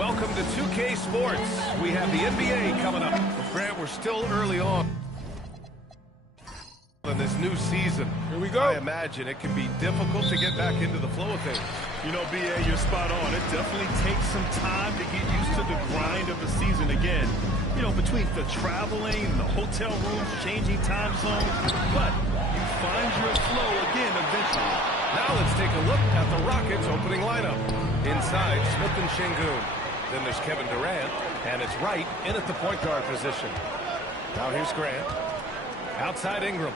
Welcome to 2K Sports. We have the NBA coming up. Well, Grant, we're still early on in this new season. Here we go. I imagine it can be difficult to get back into the flow of things. You know, B.A., you're spot on. It definitely takes some time to get used to the grind of the season again. You know, between the traveling, the hotel rooms, changing time zones. But you find your flow again eventually. Now let's take a look at the Rockets' opening lineup. Inside, Smith and Şengün. Then there's Kevin Durant, and it's Wright in at the point guard position. Now here's Grant. Outside Ingram.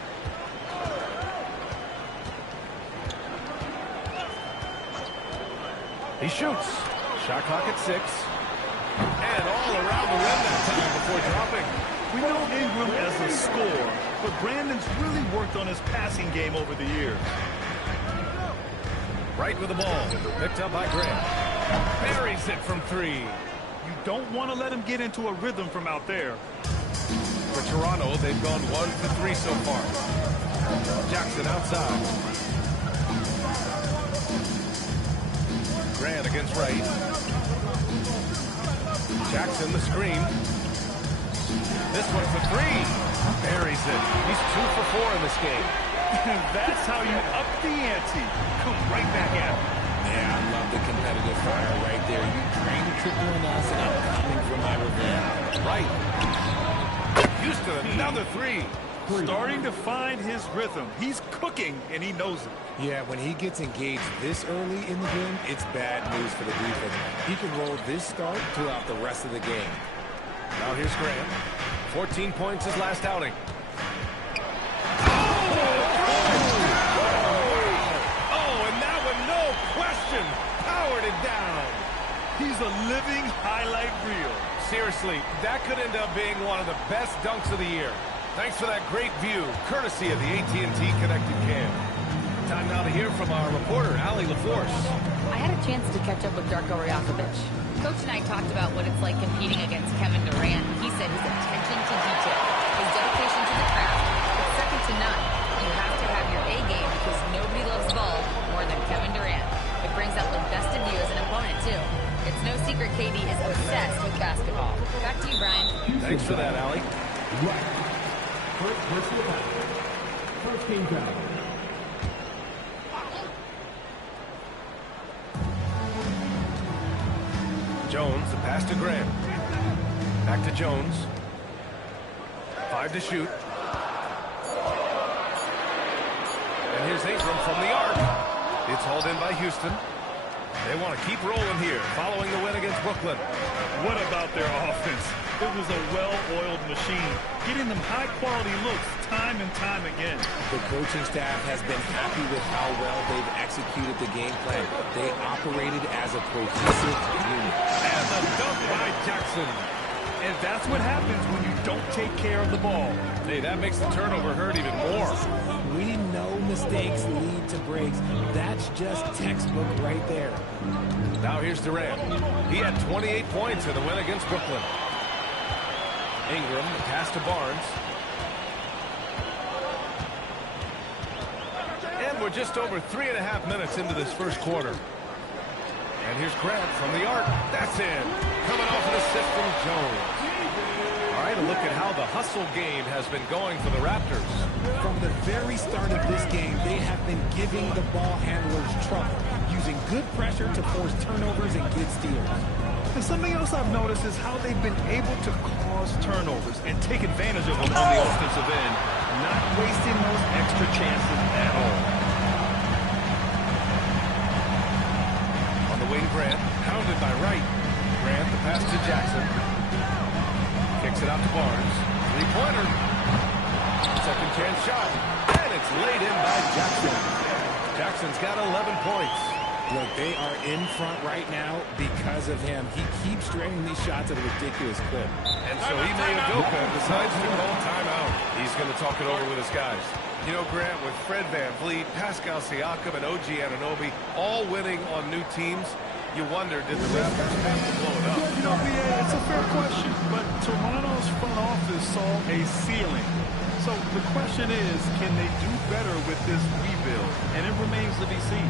He shoots. Shot clock at 6. And all around the rim that time before dropping. We know Ingram as a scorer, but Brandon's really worked on his passing game over the years. Right with the ball. Picked up by Grant. Buries it from 3. You don't want to let him get into a rhythm from out there. For Toronto, they've gone 1 for 3 so far. Jackson outside. Grant against Wright. Jackson the screen. This one for 3. Buries it. He's 2 for 4 in this game. That's how you up the ante. Come right back at him. Yeah, I love the competitive fire right there. You drain the triple on us, and I'm coming for my revenge. Right. Houston, another 3. Starting to find his rhythm. He's cooking, and he knows it. Yeah, when he gets engaged this early in the game, it's bad news for the defense. He can roll this start throughout the rest of the game. Now here's Grant. 14 points his last outing. Powered it down. He's a living highlight reel. Seriously, that could end up being one of the best dunks of the year. Thanks for that great view, courtesy of the AT&T Connected Cam. Time now to hear from our reporter, Allie LaForce. I had a chance to catch up with Darko Rajakovic. Coach and I talked about what it's like competing against Kevin Durant. He said his attention to detail, his dedication to the craft, it's second to none. You have to have your A game because nobody loves ball more than Kevin Durant. It brings out the best of you as an opponent, too. It's no secret KD is obsessed with basketball. Back to you, Brian. Thanks for that, Allie. Right. First personal foul. First team foul. Jones, the pass to Grant. Back to Jones. 5 to shoot. And here's Ingram from the arc. It's hauled in by Houston. They want to keep rolling here, following the win against Brooklyn. What about their offense? It was a well-oiled machine, getting them high-quality looks time and time again. The coaching staff has been happy with how well they've executed the game plan. They operated as a cohesive unit. And the dunk by Jackson. And that's what happens when you don't take care of the ball. Hey, that makes the turnover hurt even more. We know mistakes lead to breaks. That's just textbook right there. Now here's Durant. He had 28 points in the win against Brooklyn. Ingram, the pass to Barnes. And we're just over 3.5 minutes into this first quarter. And here's Grant from the arc. That's in. Coming off an assist from Jones. All right, a look at how the hustle game has been going for the Raptors. From the very start of this game, they have been giving the ball handlers trouble, using good pressure to force turnovers and get steals. And something else I've noticed is how they've been able to cause turnovers and take advantage of them on the offensive end, not wasting those extra chances at all. On the wing, Grant, pounded by Wright. Grant, the pass to Jackson. Kicks it out to Barnes. Three-pointer. Second chance shot. And it's laid in by Jackson. Jackson's got 11 points. Look, they are in front right now because of him. He keeps draining these shots at a ridiculous clip. And so Ime Udoka decides to call timeout. He's going to talk it over with his guys. You know, Grant, with Fred VanVleet, Pascal Siakam, and OG Anunoby all winning on new teams, you wonder, did the Raptors have to blow it up? You know, BA, it's a fair question, but Toronto's front office saw a ceiling. So the question is, can they do better with this rebuild? And it remains to be seen.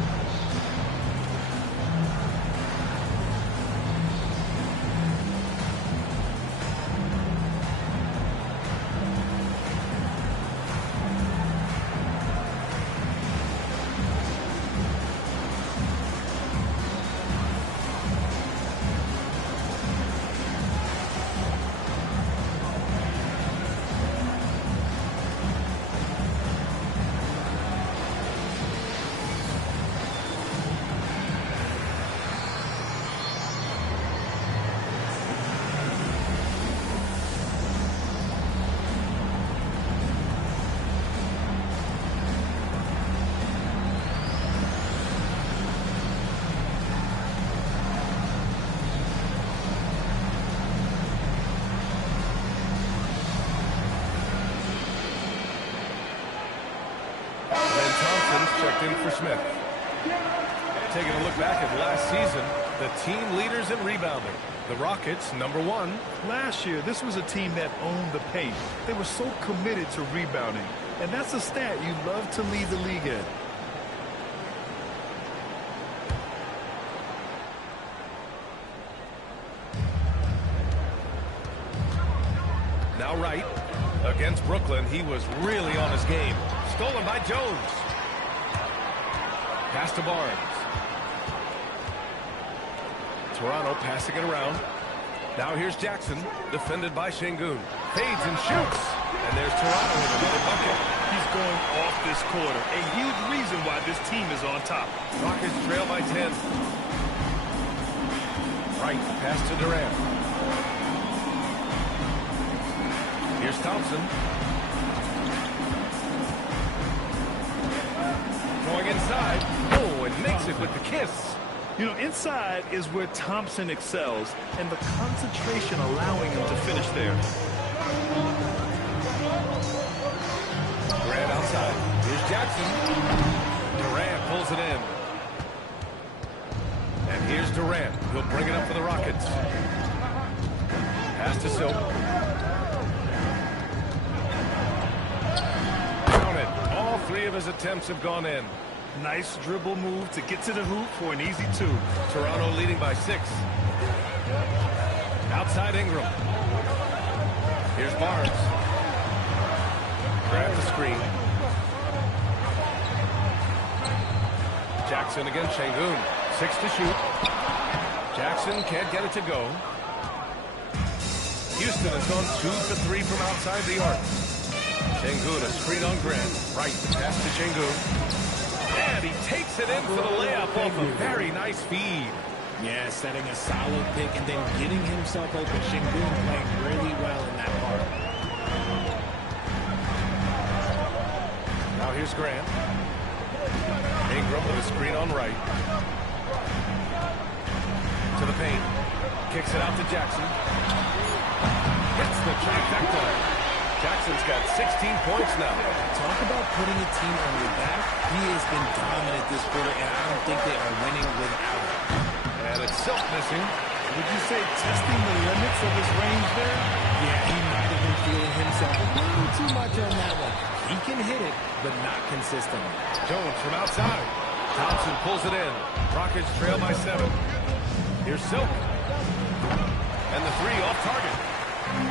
Thompson's checked in for Smith. Taking a look back at last season, the team leaders in rebounding. The Rockets, number 1. Last year, this was a team that owned the paint. They were so committed to rebounding. And that's a stat you love to lead the league in. Now Wright against Brooklyn. He was really on his game. Stolen by Jones. Pass to Barnes. Toronto passing it around. Now here's Jackson, defended by Şengün. Fades and shoots. And there's Toronto with another bucket. He's going off this quarter. A huge reason why this team is on top. Rockets trail by 10. Wright, pass to Durant. Here's Thompson. Going inside. Oh, and makes it with the kiss. You know, inside is where Thompson excels, and the concentration allowing him to finish there. Durant outside. Here's Jackson. Durant pulls it in. And here's Durant. He'll bring it up for the Rockets. Pass to Silk. Count it. All 3 of his attempts have gone in. Nice dribble move to get to the hoop for an easy 2. Toronto leading by 6. Outside Ingram. Here's Barnes. Grab the screen. Jackson against Şengün. 6 to shoot. Jackson can't get it to go. Houston has gone 2 for 3 from outside the arc. Şengün, a screen on Grant. Right, pass to Şengün. And he takes it in for the layup off a very nice feed. Yeah, setting a solid pick and then getting himself open. Şengün playing really well in that part. Now here's Grant. Ingram with a screen on right. To the paint. Kicks it out to Jackson. Hits the trifecta. Jackson's got 16 points now. Talk about putting a team on your back. He has been dominant this quarter, and I don't think they are winning without him. And it's Silk missing. Would you say testing the limits of his range there? Yeah, he might have been feeling himself a little too much on that one. He can hit it, but not consistently. Jones from outside. Thompson pulls it in. Rockets trail by 7. Here's Silk. And the 3 off target.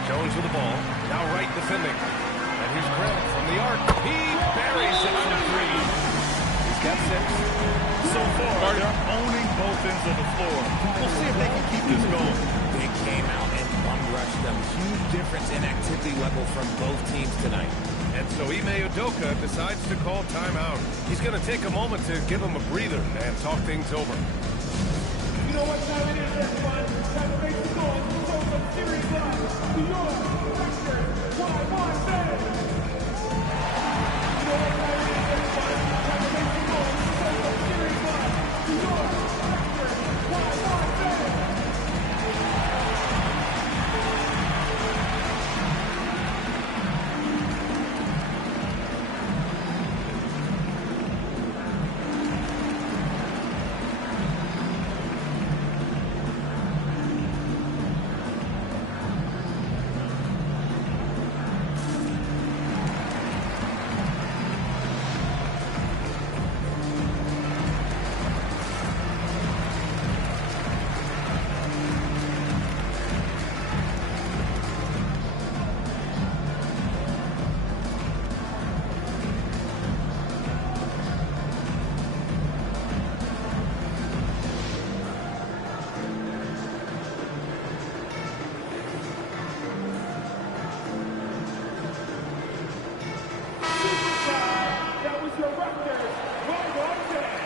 Jones with the ball. Now Wright defending. And here's Grant from the arc. He buries it from 3. He's got 6. So far, they're owning both ends of the floor. We'll see if they can keep this going. They came out and one-rushed them. Huge difference in activity level from both teams tonight. And so Ime Udoka decides to call timeout. He's going to take a moment to give him a breather and talk things over. You know what time it is, everyone? Time to make the goal. So the series live. New York, Rangers, Y1 Band. You know what time it is, everyone? Time to make the goal. So the series live. New York, Rangers, Y1 Band. That was your record. Y1 Band.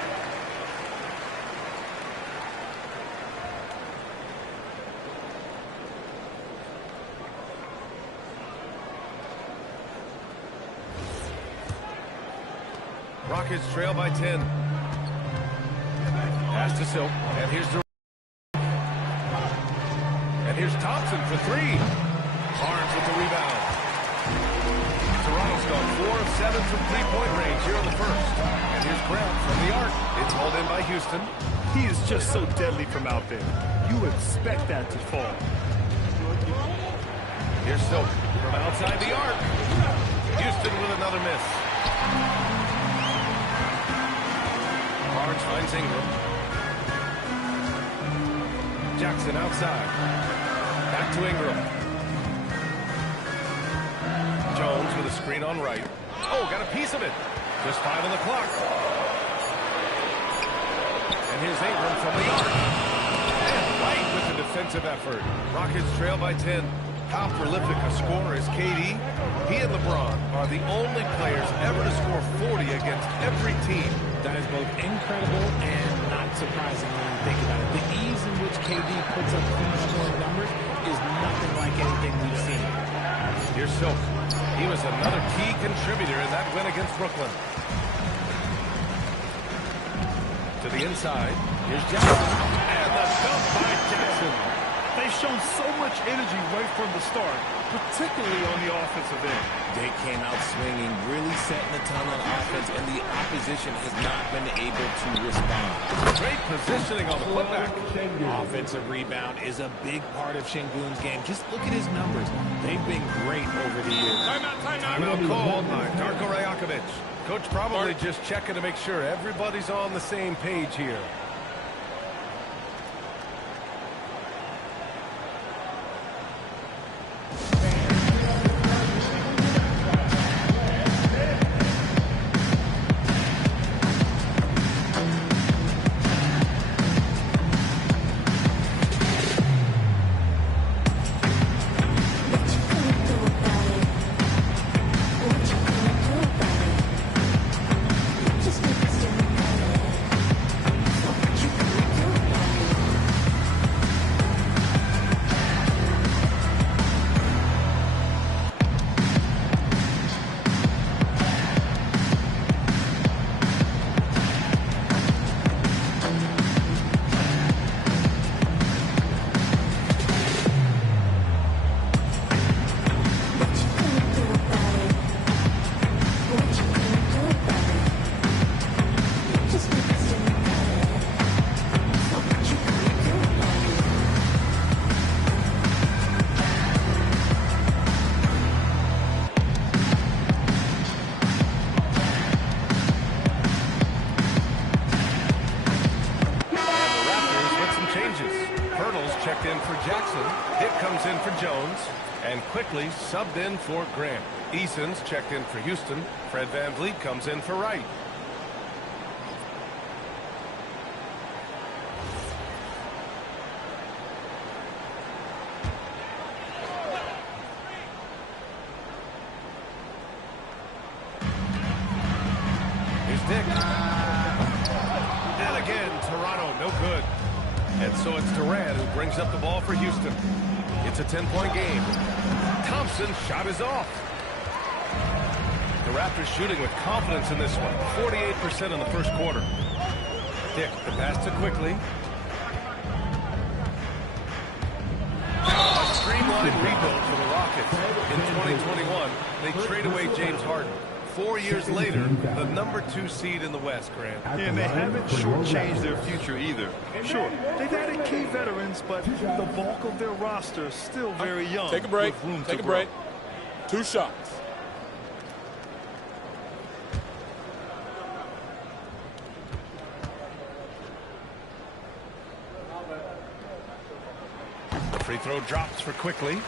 Rockets trail by 10. Pass to Silk. And here's the... And here's Thompson for 3. Barnes with the rebound. Toronto's gone 4 of 7 from 3-point range here in the first. Here's Grant from the arc. It's hauled in by Houston. He is just so deadly from out there. You expect that to fall. Here's Silk from outside the arc. Houston with another miss. Barnes finds Ingram. Jackson outside. Back to Ingram. Jones with a screen on right. Oh, got a piece of it. Just 5 on the clock. And here's Ingram from the arc. And right with the defensive effort. Rockets trail by 10. How prolific a scorer is KD? He and LeBron are the only players ever to score 40 against every team. That is both incredible and not surprising when you think about it. The ease in which KD puts up clean scoring numbers is nothing like anything we've seen. Here's Silk. He was another key contributor in that win against Brooklyn. To the inside. Here's Jackson. And the dunk by Jackson. They've shown so much energy right from the start, particularly on the offensive end. They came out swinging, really setting the tone on offense, and the opposition has not been able to respond. Great positioning on the putback. Offensive rebound is a big part of Şengün's game. Just look at his numbers. They've been great over the years. Timeout called by Darko Rajakovic. Coach probably just checking to make sure everybody's on the same page here. Quickly subbed in for Grant. Eason's checked in for Houston. Fred VanVleet comes in for Wright. Here's Dick. And again, Toronto, no good. And so it's Durant who brings up the ball for Houston. It's a 10-point game. Thompson's shot is off. The Raptors shooting with confidence in this one. 48% in the first quarter. Dick, the pass to Quickly. A streamlined rebuild for the Rockets. In 2021, they trade away James Harden. 4 years later, the #2 seed in the West, Grant. And they haven't shortchanged their future either. Sure, they've added key veterans, but the bulk of their roster is still very young. Take a break. With room Take to a break. grow. 2 shots. Free throw drops for Quickly.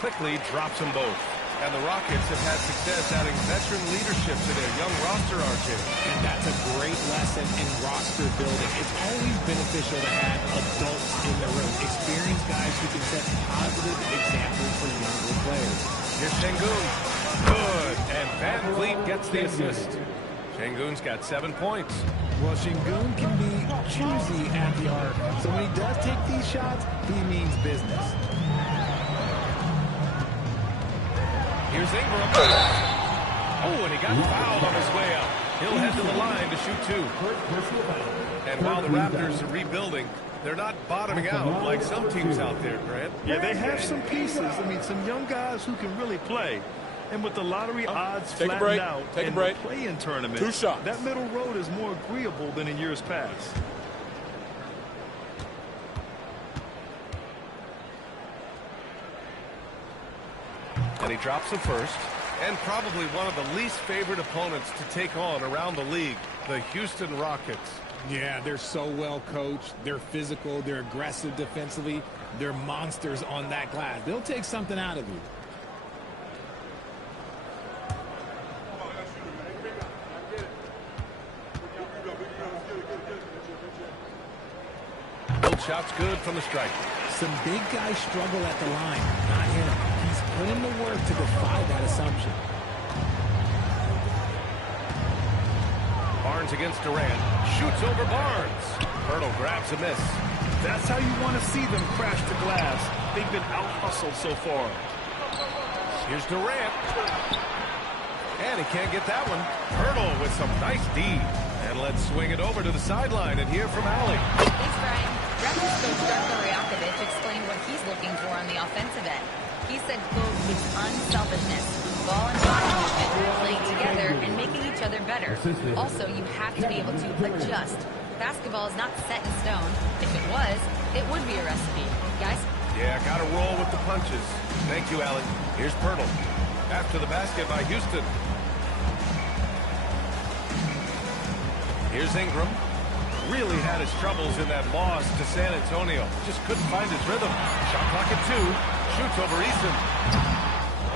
Quickly drops them both. And the Rockets have had success adding veteran leadership to their young roster, RJ. And that's a great lesson in roster building. It's always beneficial to have adults in the room, experienced guys who can set positive examples for younger players. Here's Şengün. Good. And VanVleet gets the assist. Şengün's got 7 points. Well, Şengün can be choosy at the arc. So when he does take these shots, he means business. Here's Ingram. Oh, and he got fouled on his way out. He'll head to the line to shoot 2. And while the Raptors are rebuilding, they're not bottoming out like some teams out there, Grant. Yeah, they have some pieces. I mean, some young guys who can really play. And with the lottery odds flattened out in the play-in tournament, 2 shots. That middle road is more agreeable than in years past. And he drops the first. And probably one of the least favored opponents to take on around the league, the Houston Rockets. Yeah, they're so well coached. They're physical. They're aggressive defensively. They're monsters on that glass. They'll take something out of you. Both shots good from the stripe. Some big guys struggle at the line, not him. He's put in the work to defy that assumption. Barnes against Durant. Shoots over Barnes. Hurdle grabs a miss. That's how you want to see them crash the glass. They've been out-hustled so far. Here's Durant. And he can't get that one. Hurdle with some nice D. And let's swing it over to the sideline and hear from Allie. Thanks, Brian. Raptors coach Darko Rajakovic explained what he's looking for on the offensive end. He said, quote, it's unselfishness, ball and body movement, playing together and making each other better. Also, you have to be able to adjust. Basketball is not set in stone. If it was, it would be a recipe. Guys? Yeah, got to roll with the punches. Thank you, Allie. Here's Pirtle. After the basket by Houston. Here's Ingram. Really had his troubles in that loss to San Antonio. Just couldn't find his rhythm. Shot clock at 2. Shoots over Eason.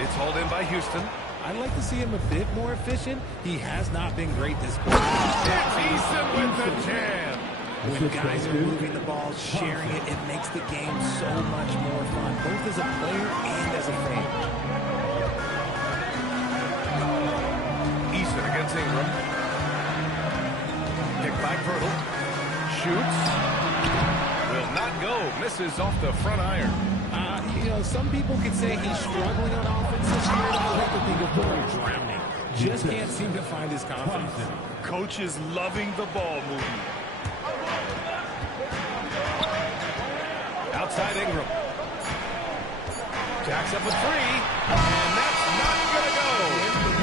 It's hauled in by Houston. I'd like to see him a bit more efficient. He has not been great this quarter. It's Eason with the jam. When guys are moving the ball, sharing it, it makes the game so much more fun, both as a player and as a fan. Eason against Ingram. Picked by Pirtle. Shoots. Will not go. Misses off the front iron. You know, some people could say he's struggling on offense this year. I like to think of Pirtle drowning. Just can't seem to find his confidence. Coach is loving the ball movement. Outside Ingram. Jacks up a 3. And that's not going to go.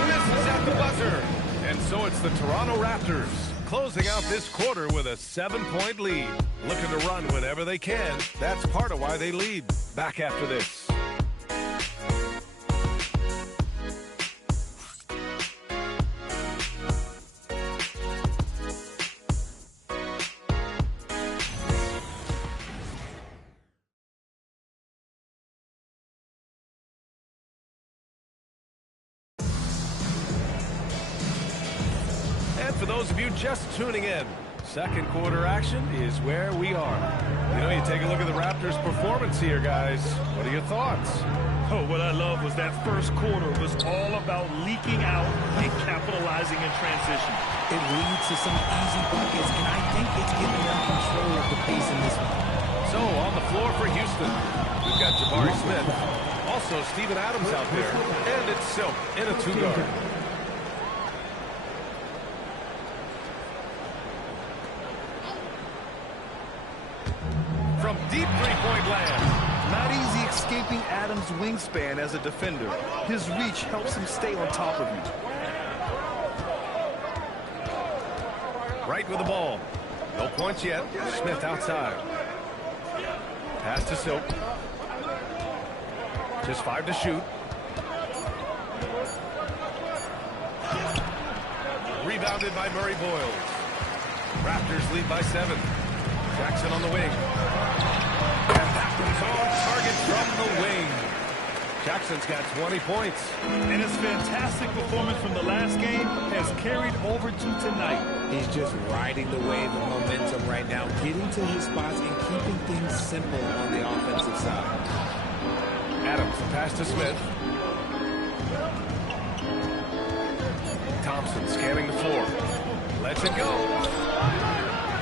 Misses at the buzzer. And so it's the Toronto Raptors closing out this quarter with a 7-point lead. Looking to run whenever they can. That's part of why they lead. Back after this. For those of you just tuning in, second quarter action is where we are. You know, you take a look at the Raptors' performance here, guys. What are your thoughts? Oh, what I love was that first quarter was all about leaking out and capitalizing in transition. It leads to some easy buckets, and I think it's giving them control of the pace in this one. So, on the floor for Houston, we've got Jabari Smith. Also, Steven Adams out there. And it's Silk in a 2-guard. From deep three-point land. Not easy escaping Adams' wingspan as a defender. His reach helps him stay on top of you. Right with the ball. No points yet. Smith outside. Pass to Silk. Just 5 to shoot. Rebounded by Murray Boyles. Raptors lead by 7. Jackson on the wing. And that one's on target from the wing. Jackson's got 20 points. And his fantastic performance from the last game has carried over to tonight. He's just riding the wave of momentum right now, getting to his spots and keeping things simple on the offensive side. Adams, the pass to Smith. Thompson scanning the floor. Lets it go.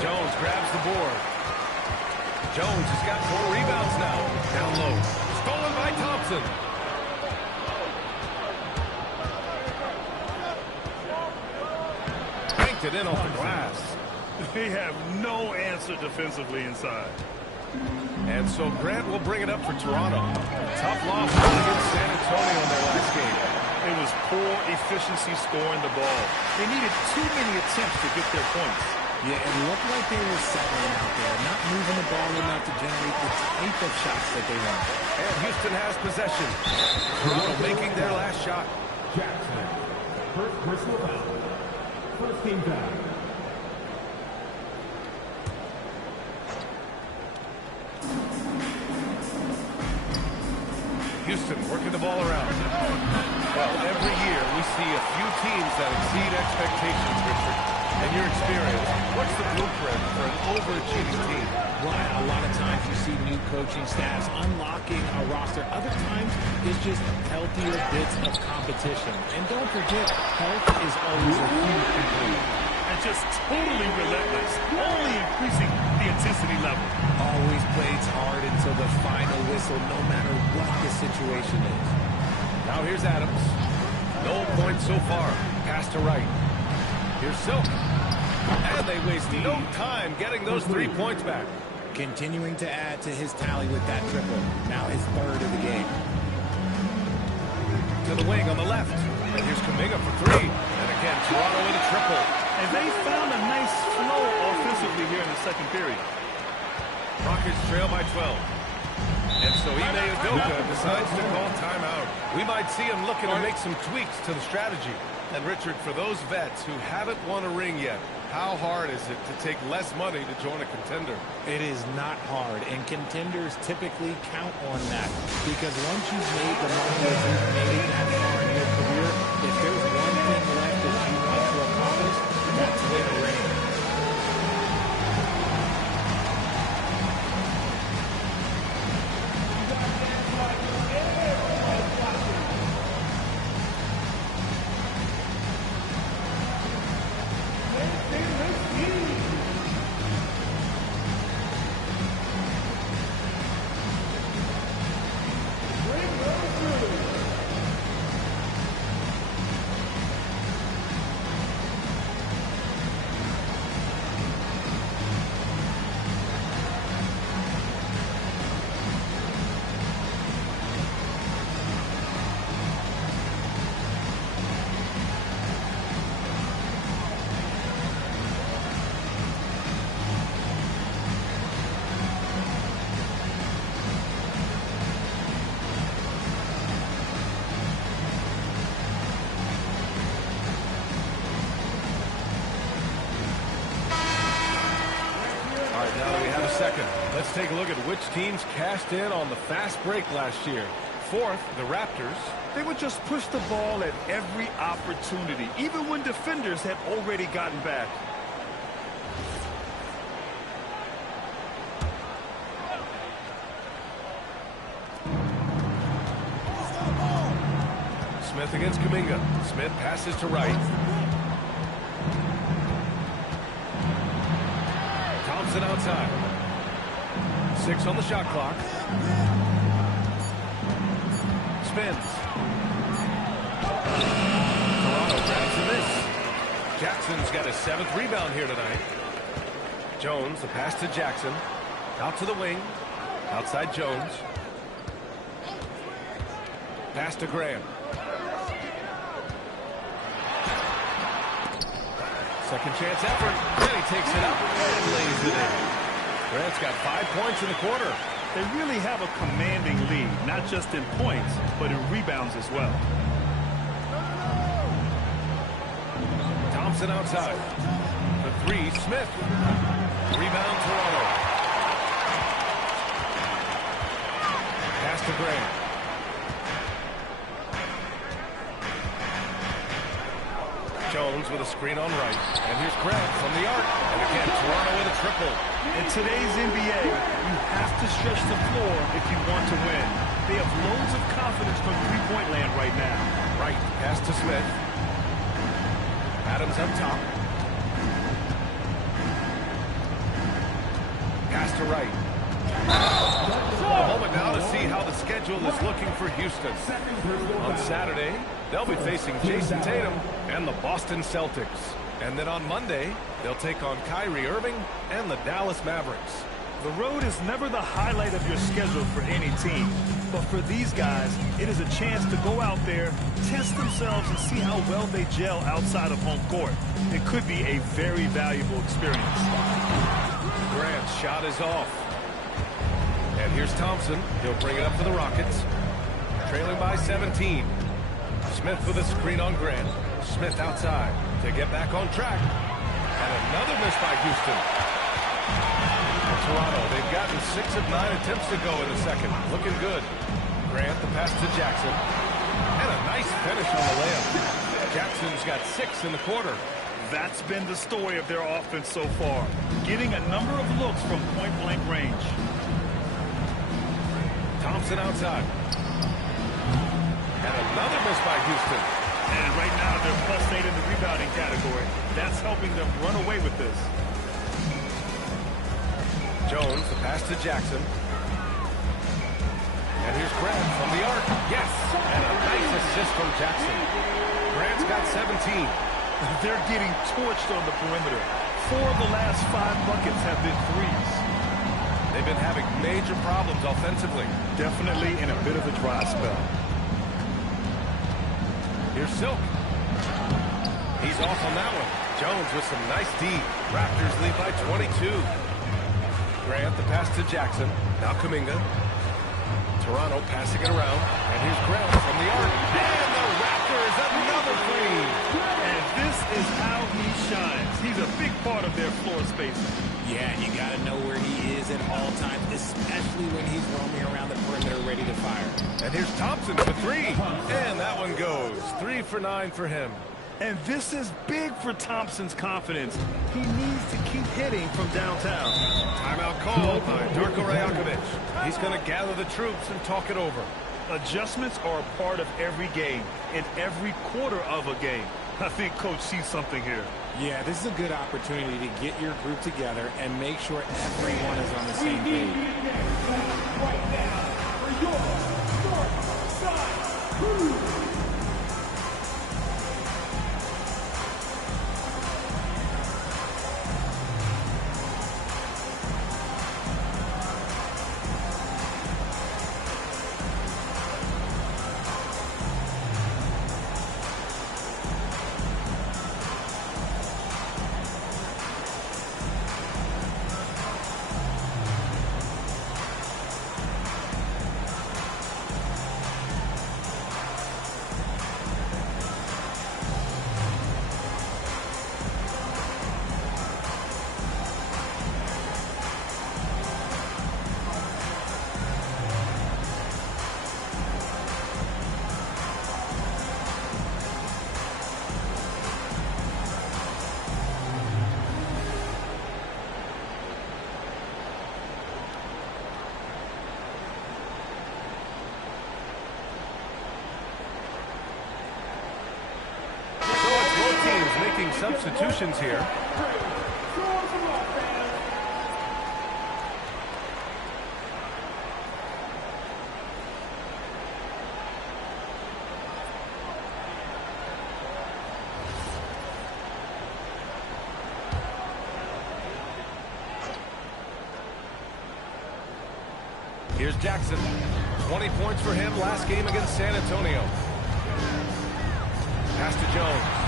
Jones grabs the board. Jones has got 4 rebounds now. Down low. Stolen by Thompson. it in off the glass. They have no answer defensively inside. And so Grant will bring it up for Toronto. Tough loss against San Antonio in their last game. It was poor efficiency scoring the ball. They needed too many attempts to get their points. Yeah, it looked like they were settling out there, not moving the ball enough to generate the type of shots that they want. And Houston has possession. Toronto making their last shot. Jackson. First personal foul. First team foul. Houston working the ball around. Well, every year we see a few teams that exceed expectations, Richard. In your experience, what's the blueprint for an overachieving team? Well, a lot of times you see new coaching staffs unlocking a roster. Other times it's just healthier bits of competition. And don't forget, health is always a huge component. And just totally relentless, only increasing the intensity level. Always plays hard until the final whistle, no matter what the situation is. Now here's Adams. No points so far. Pass to right. Here's Silk. And they waste no time getting those 3 points back. Continuing to add to his tally with that triple. Now his third of the game. To the wing on the left. And here's Kuminga for 3. And again, Toronto with a triple. And they found a nice flow offensively here in the second period. Rockets trail by 12. And so Ime Udoka decides to call timeout. We might see him looking to make some tweaks to the strategy. And Richard, for those vets who haven't won a ring yet, how hard is it to take less money to join a contender? It is not hard, and contenders typically count on that. Because once you've made the money that you've made that far in your career, if there's one thing left that you want to accomplish, that's win a ring. Second, let's take a look at which teams cashed in on the fast break last year. Fourth, the Raptors. They would just push the ball at every opportunity, even when defenders had already gotten back. Smith against Kuminga. Smith passes to right. Thompson outside. 6 on the shot clock. Spins. Toronto grabs the miss. Jackson's got his 7th rebound here tonight. Jones, the pass to Jackson. Out to the wing. Outside Jones. Pass to Graham. Second chance effort. Then he takes it up and lays it in. Grant's got 5 points in the quarter. They really have a commanding lead, not just in points, but in rebounds as well. Thompson outside. The 3, Smith. Rebound, Toronto. Pass to Grant. Jones with a screen on right. And here's Grant from the arc. And again, Toronto with a triple. In today's NBA, you have to stretch the floor if you want to win. They have loads of confidence from three-point land right now. Right, pass to Smith. Adams up top. Pass to right. A moment now to see how the schedule is looking for Houston. On Saturday, they'll be facing Jason Tatum and the Boston Celtics. And then on Monday, they'll take on Kyrie Irving and the Dallas Mavericks. The road is never the highlight of your schedule for any team. But for these guys, it is a chance to go out there, test themselves, and see how well they gel outside of home court. It could be a very valuable experience. Grant's shot is off. And here's Thompson. He'll bring it up for the Rockets. Trailing by 17. Smith with a screen on Grant. Smith outside to get back on track. And another miss by Houston. And Toronto, they've gotten 6 of 9 attempts to go in the second. Looking good. Grant, the pass to Jackson. And a nice finish on the layup. Jackson's got 6 in the quarter. That's been the story of their offense so far. Getting a number of looks from point-blank range. Thompson outside. And another miss by Houston. And right now, they're +8 in the rebounding category. That's helping them run away with this. Jones, the pass to Jackson. And here's Grant from the arc. Yes! And a nice assist from Jackson. Grant's got 17. They're getting torched on the perimeter. 4 of the last 5 buckets have been threes. They've been having major problems offensively. Definitely in a bit of a dry spell. Here's Silk. He's off on that one. Jones with some nice D. Raptors lead by 22. Grant, the pass to Jackson. Now Kuminga. Toronto passing it around. And here's Grant from the arc. And the Raptors, another three. And this is how he shines. He's a big part of their floor spacing. Yeah, you got to know where he is at all times, especially when he's roaming around the perimeter ready to fire. And here's Thompson for 3. And that one goes. 3 for 9 for him. And this is big for Thompson's confidence. He needs to keep hitting from downtown. Timeout called by Darko Rajakovic. He's going to gather the troops and talk it over. Adjustments are a part of every game, in every quarter of a game. I think Coach sees something here. Yeah, this is a good opportunity to get your group together and make sure everyone is on the same page. Right now, for your North Side Crew. Making substitutions here. Here's Jackson. 20 points for him last game against San Antonio. Pass to Jones.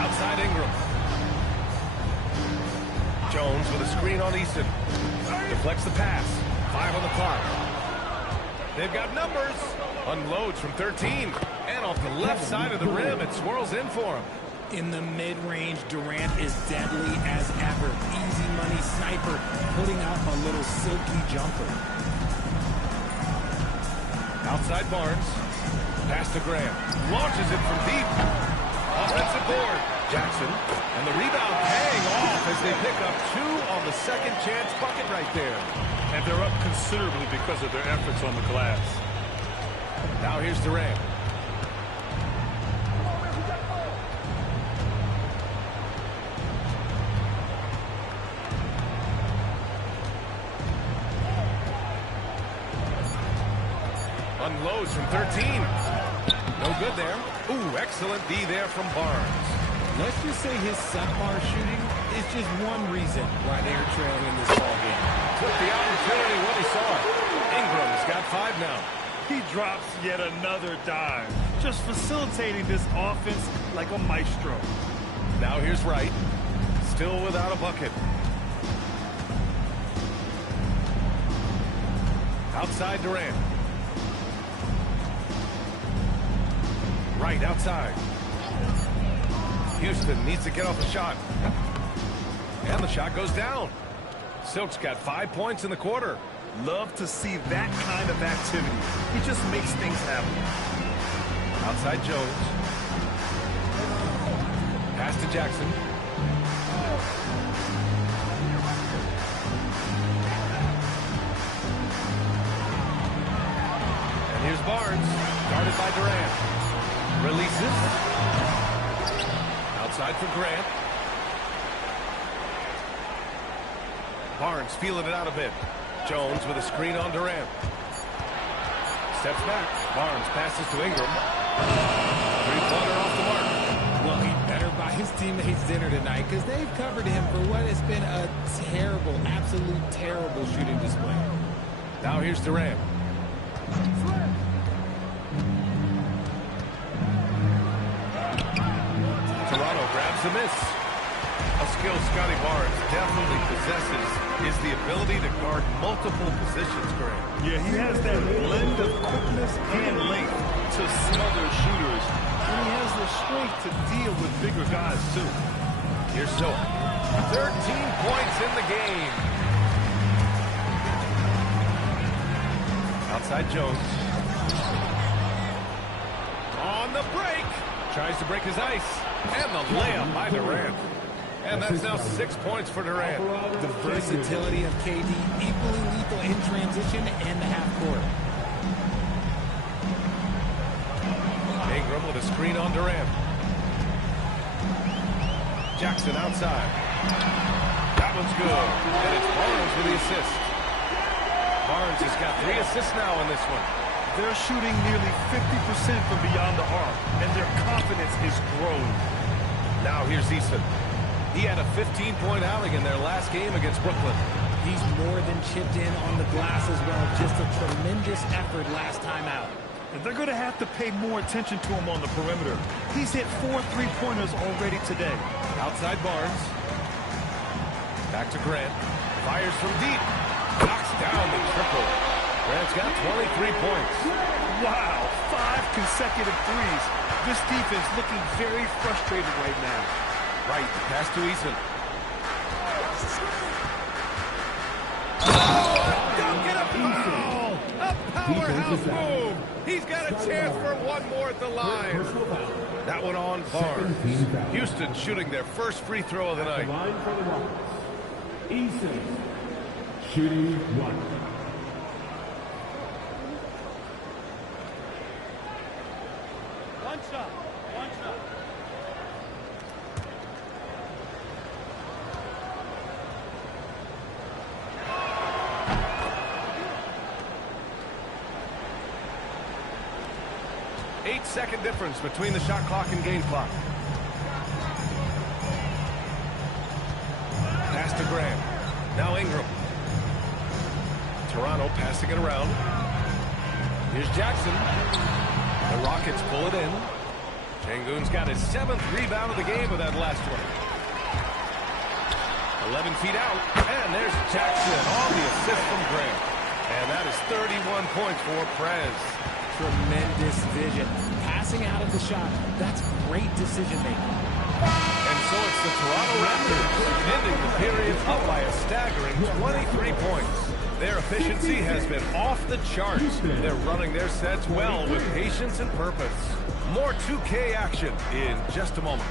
Outside Ingram. Jones with a screen on Easton. Deflects the pass. 5 on the clock. They've got numbers. Unloads from 13. And off the left side of the rim, it swirls in for him. In the mid-range, Durant is deadly as ever. Easy money sniper, putting up a little silky jumper. Outside Barnes. Pass to Graham. Launches it from deep. Offensive board. Jackson. And the rebound paying off as they pick up 2 on the second chance bucket right there. And they're up considerably because of their efforts on the glass. Now here's Durant. Unloads from 13. No good there. Ooh, excellent D there from Barnes. Let's just say his subpar shooting is just one reason why they're trailing in this ball game. Took the opportunity when he saw it. Ingram's got 5 now. He drops yet another dime, just facilitating this offense like a maestro. Now here's Wright, still without a bucket. Outside Durant. Wright outside. Houston needs to get off the shot. And the shot goes down. Silk's got 5 points in the quarter. Love to see that kind of activity. He just makes things happen. Outside Jones. Pass to Jackson. And here's Barnes. Guarded by Durant. Releases. Outside for Grant. Barnes feeling it out a bit. Jones with a screen on Durant. Steps back. Barnes passes to Ingram. Three-pointer off the mark. Well, he better buy his teammates dinner tonight because they've covered him for what has been a terrible, absolute terrible shooting display. Now here's Durant. Toronto grabs the miss. A skill Scotty Barnes definitely possesses is the ability to guard multiple positions, Grant. Yeah, he has that blend of quickness and length to smother shooters. And he has the strength to deal with bigger guys, too. Here's Silk. 13 points in the game. Outside Jones. On the break. Tries to break his ice. And the layup by Durant. And that's now 6 points for Durant. The versatility of KD, equally lethal in transition and the half court. Ingram with a screen on Durant. Jackson outside. That one's good. And it's Barnes with the assist. Barnes has got 3 assists now in this one. They're shooting nearly 50% from beyond the arc, and their confidence is growing. Now here's Easton. He had a 15-point outing in their last game against Brooklyn. He's more than chipped in on the glass as well. Just a tremendous effort last time out. And they're going to have to pay more attention to him on the perimeter. He's hit 4 3-pointers already today. Outside Barnes. Back to Grant. Fires from deep. Knocks down the triple. Grant's got 23 points. Wow, 5 consecutive threes. This defense looking very frustrated right now. Right, pass to Eason. Don't get a foul! A powerhouse move! He's got a chance for one more at the line. That one on Barnes. Houston shooting their first free throw of the night. Line for the Rockets. Eason shooting 1. One shot. One shot. Eight-second difference between the shot clock and game clock. Pass to Grant. Now Ingram. Toronto passing it around. Here's Jackson. The Rockets pull it in. Şengün's got his 7th rebound of the game with that last one. 11 feet out. And there's Jackson on the assist from Grant. And that is 31 points for Prez. Tremendous vision. Passing out of the shot. That's great decision making. And so it's the Toronto Raptors ending the period up by a staggering 23 points. Their efficiency has been off the charts. They're running their sets well with patience and purpose. More 2K action in just a moment.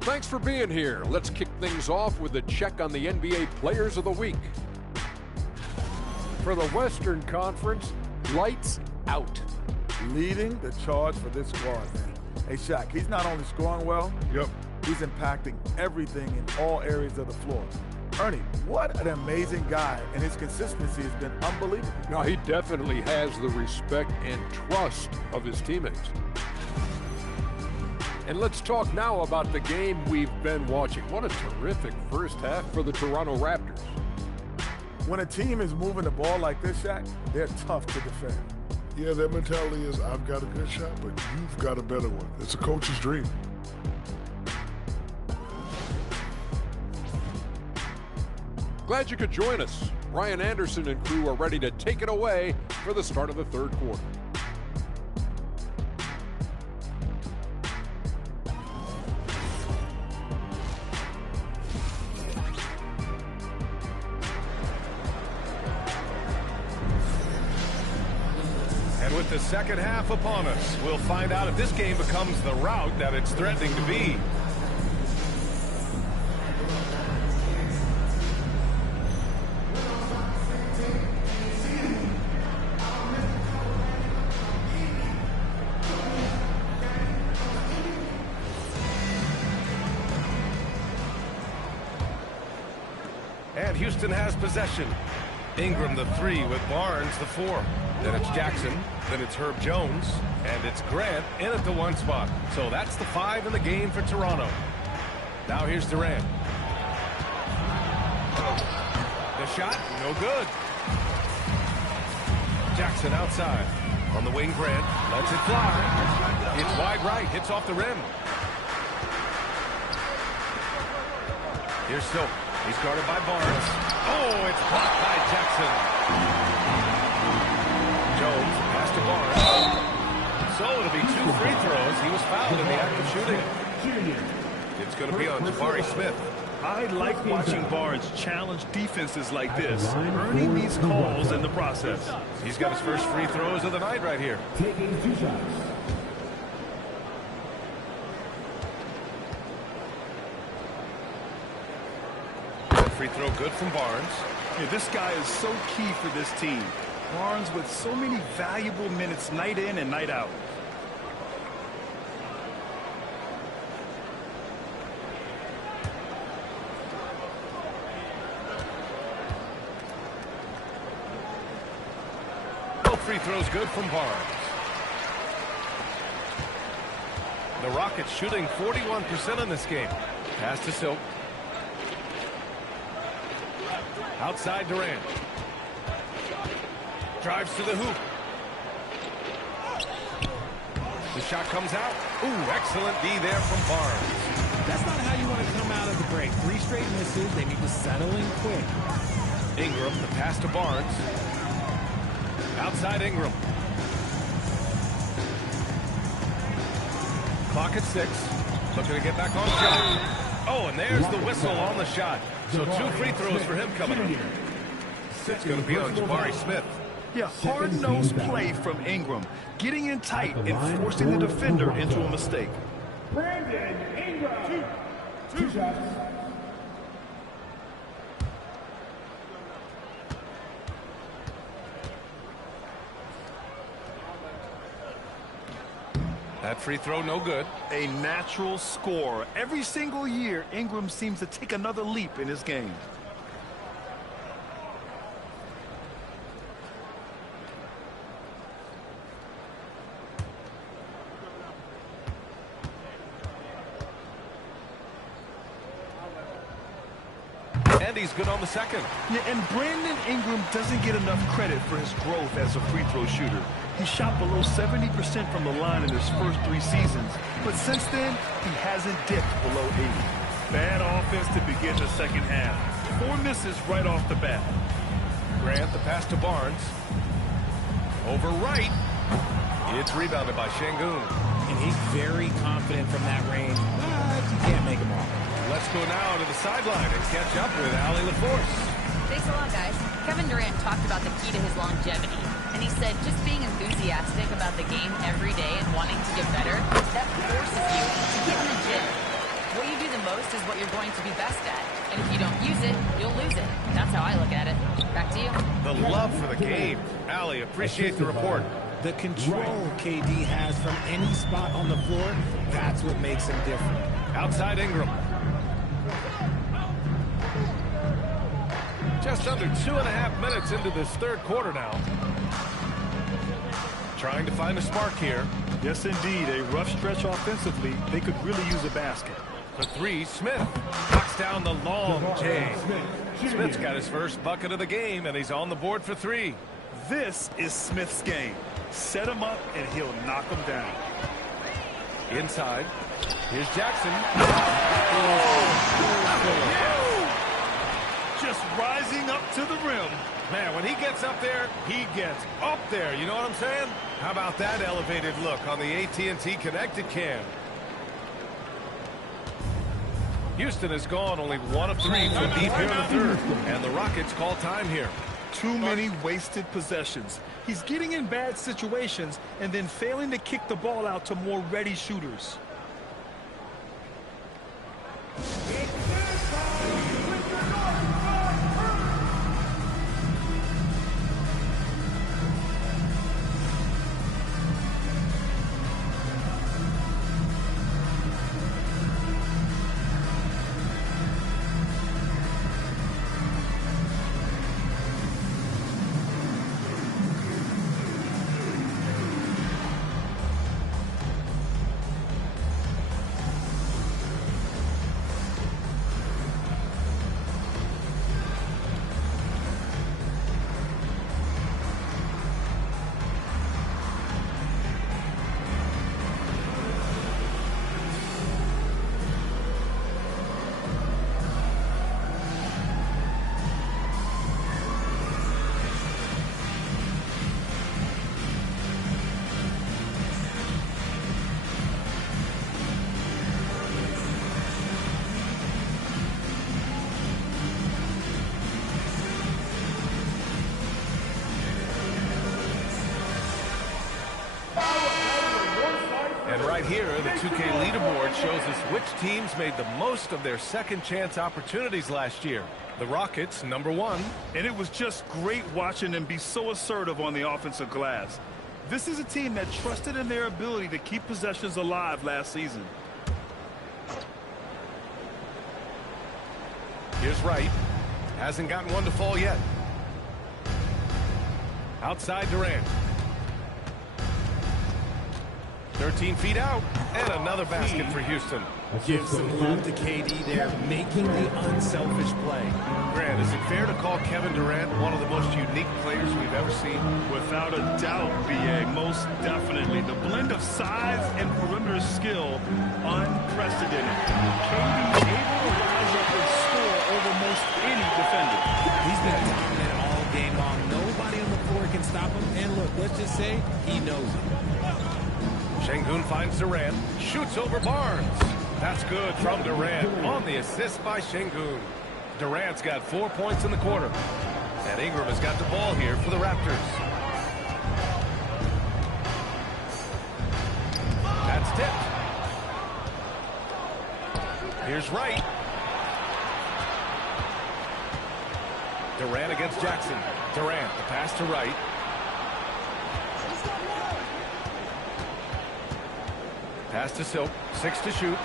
Thanks for being here. Let's kick things off with a check on the NBA Players of the Week. For the Western Conference, lights out. leading the charge for this squad, man. Hey, Shaq, he's not only scoring well, he's impacting everything in all areas of the floor. Ernie, what an amazing guy, and his consistency has been unbelievable. Now, he definitely has the respect and trust of his teammates. And let's talk now about the game we've been watching. What a terrific first half for the Toronto Raptors. When a team is moving the ball like this, Shaq, they're tough to defend. Yeah, their mentality is, I've got a good shot, but you've got a better one. It's a coach's dream. Glad you could join us. Brian Anderson and crew are ready to take it away for the start of the third quarter. And with the second half upon us, we'll find out if this game becomes the rout that it's threatening to be. And Houston has possession. Ingram the 3 with Barnes the 4. Then it's Jackson, then it's Herb Jones, and it's Grant in at the 1 spot. So that's the 5 in the game for Toronto. Now here's Durant. The shot, no good. Jackson outside. On the wing, Grant lets it fly. It's wide right, hits off the rim. Here's Silk. He's guarded by Barnes. Oh, it's blocked by Jackson. Jones, pass to Barnes. So it'll be 2 free throws. He was fouled in the act of shooting. It's going to be on Jabari Smith. I like watching Barnes challenge defenses like this, earning these calls in the process. He's got his first free throws of the night right here. Taking 2 shots. Free throw good from Barnes. Yeah, this guy is so key for this team. Barnes with so many valuable minutes night in and night out. Both free throws good from Barnes. The Rockets shooting 41% in this game. Pass to Silk. Outside Durant. Drives to the hoop. The shot comes out. Ooh, excellent D there from Barnes. That's not how you want to come out of the break. 3 straight misses. They need to settle in quick. Ingram, the pass to Barnes. Outside Ingram. Clock at 6. Looking to get back on shot. Oh, and there's the whistle on the shot. So 2 free throws for him coming up. It's going to be on Jabari Smith. Yeah, hard-nosed play from Ingram, getting in tight and forcing the defender into a mistake. Brandon Ingram. 2 shots. That free throw no good. A natural scorer. Every single year, Ingram seems to take another leap in his game. And he's good on the second. Yeah, and Brandon Ingram doesn't get enough credit for his growth as a free throw shooter. He shot below 70% from the line in his first 3 seasons, but since then, he hasn't dipped below 80. Bad offense to begin the second half. 4 misses right off the bat. Grant, the pass to Barnes. Over right. It's rebounded by Şengün. And he's very confident from that range, but you can't make him all. Let's go now to the sideline and catch up with Allie LaForce. Thanks a lot, guys. Kevin Durant talked about the key to his longevity. And he said just being enthusiastic about the game every day and wanting to get better, that forces you to get in the gym. What you do the most is what you're going to be best at. And if you don't use it, you'll lose it. That's how I look at it. Back to you. The love for the game. Allie, appreciate the report. The control KD has from any spot on the floor, that's what makes him different. Outside Ingram. Just under 2.5 minutes into this third quarter now. Trying to find a spark here. Yes, indeed. A rough stretch offensively. They could really use a basket. For three, Smith knocks down the long J. Smith's got his first bucket of the game, and he's on the board for three. This is Smith's game. Set him up, and he'll knock him down. Inside. Here's Jackson. Just rising up to the rim. Man, when he gets up there, he gets up there. You know what I'm saying? How about that elevated look on the AT&T Connected Cam? Houston has gone only 1 of 3 from deep here in the third. And the Rockets call time here. Too many wasted possessions. He's getting in bad situations and then failing to kick the ball out to more ready shooters. Here, the 2K leaderboard shows us which teams made the most of their second chance opportunities last year. The Rockets, number 1. And it was just great watching them be so assertive on the offensive glass. This is a team that trusted in their ability to keep possessions alive last season. Here's Wright. Hasn't gotten one to fall yet. Outside Durant. 13 feet out, and another basket for Houston. Give some love to KD there, making the unselfish play. Grant, is it fair to call Kevin Durant one of the most unique players we've ever seen? Without a doubt, B.A., most definitely. The blend of size and perimeter skill, unprecedented. KD able to rise up and score over most any defender. He's been dominant all game long. Nobody on the floor can stop him. And look, let's just say he knows it. Şengün finds Durant, shoots over Barnes. That's good from Durant on the assist by Şengün. Durant's got 4 points in the quarter. And Ingram has got the ball here for the Raptors. That's tipped. Here's Wright. Durant against Jackson. Durant, the pass to Wright. Pass to Silk, 6 to shoot.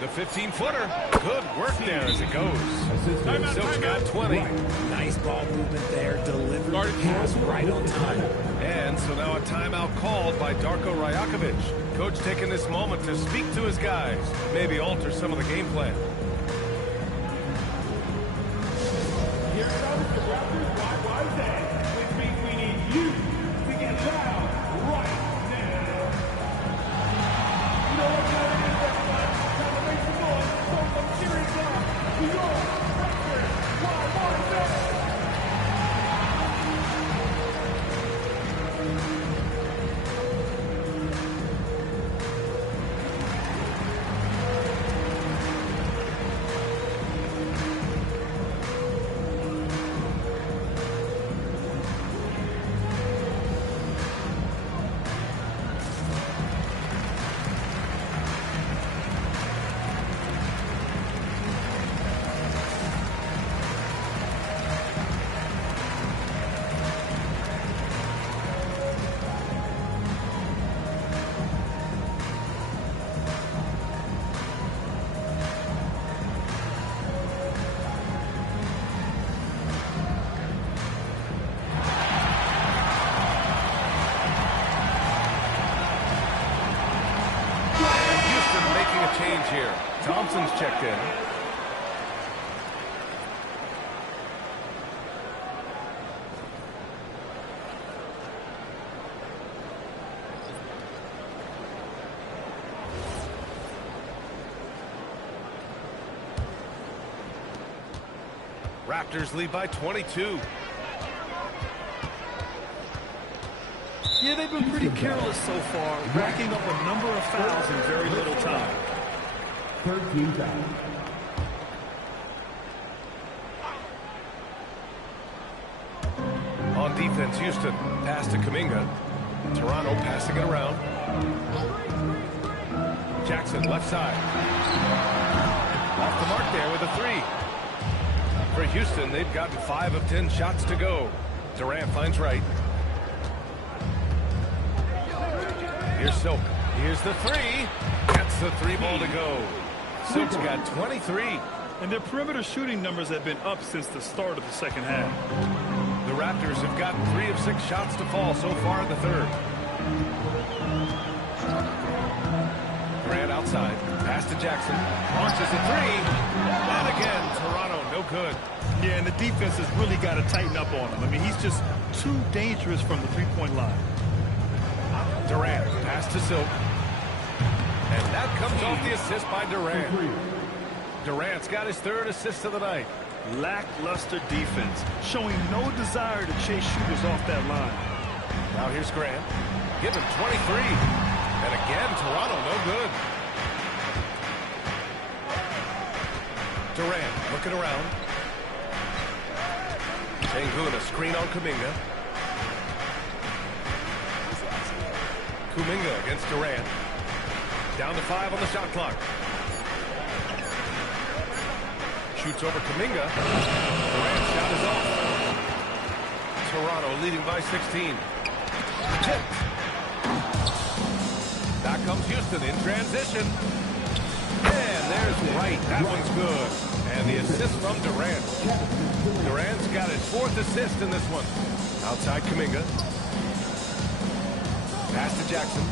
The 15-footer. Good work there as it goes. Silk's got 20. Nice ball movement there. Delivered the pass right on time. And so now a timeout called by Darko Rajakovic. Coach taking this moment to speak to his guys. Maybe alter some of the game plan. Here comes the Raptors YYZ, which means we need you to get loud right now. You know what time it is, everybody? Time to make some noise for some serious love to your Raptors YYZ. change here. Thompson's checked in. Raptors lead by 22. Yeah, they've been pretty careless so far, racking up a number of fouls in very little time. 13 fouls. On defense, Houston. Pass to Kuminga. Toronto passing it around. Jackson, left side. Off the mark there with a three. For Houston, they've gotten 5 of 10 shots to go. Durant finds right. Here's Silk. Here's the three. Gets the 3 ball to go. Silk's got 23. And their perimeter shooting numbers have been up since the start of the second half. The Raptors have gotten 3 of 6 shots to fall so far in the third. Durant outside. Pass to Jackson. Launches a 3. And again, Toronto, no good. Yeah, and the defense has really got to tighten up on him. I mean, he's just too dangerous from the three-point line. Durant, pass to Silk. And that comes off the assist by Durant. Durant's got his 3rd assist of the night. Lackluster defense, showing no desire to chase shooters off that line. Now here's Grant. Give him 23. And again, Toronto, no good. Durant looking around. Sengun, a screen on Kuminga. Kuminga against Durant. Down to 5 on the shot clock. Shoots over Kuminga. Durant's shot is off. Toronto leading by 16. Tipped. Back comes Houston in transition. And there's Wright. That one's good. And the assist from Durant. Durant's got his 4th assist in this one. Outside Kuminga. Pass to Jackson.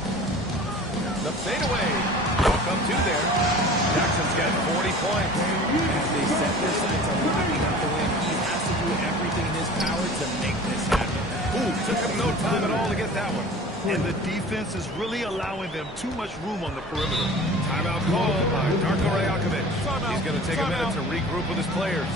The fadeaway. Walk up 2 there. Jackson's got 40 points. As they set their sights on locking up the win, he has to do everything in his power to make this happen. Ooh, took him no time at all to get that one. And the defense is really allowing them too much room on the perimeter. Timeout called by Darko Rajakovic. He's going to take a minute to regroup with his players.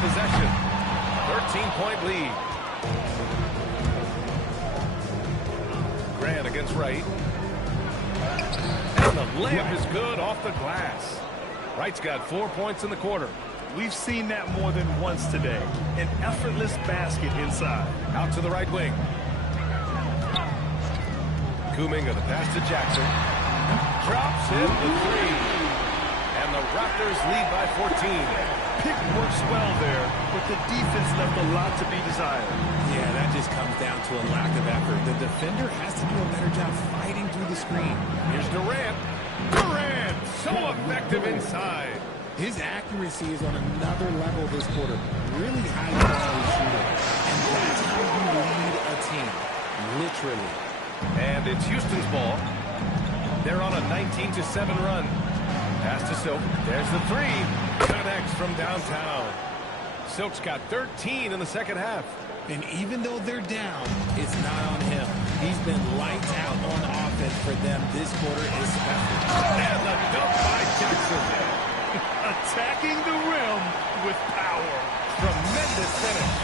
Possession. 13-point lead. Grant against Wright. And the layup is good off the glass. Wright's got 4 points in the quarter. We've seen that more than once today. An effortless basket inside. Out to the right wing. Kuminga, the pass to Jackson. Drops in the 3. And the Raptors lead by 14. pick works well there, but the defense left a lot to be desired. Yeah, that just comes down to a lack of effort. The defender has to do a better job fighting through the screen. Here's Durant. Durant, so effective inside. His accuracy is on another level this quarter. Really high quality shooter. And that's how you lead a team. Literally. And it's Houston's ball. They're on a 19-7 run. Pass to Silk. There's the three. Connects from downtown. Silk's got 13 in the second half. And even though they're down, it's not on him. He's been lights out on offense for them this quarter especially. And the dunk by Jackson. Attacking the rim with power. Tremendous finish.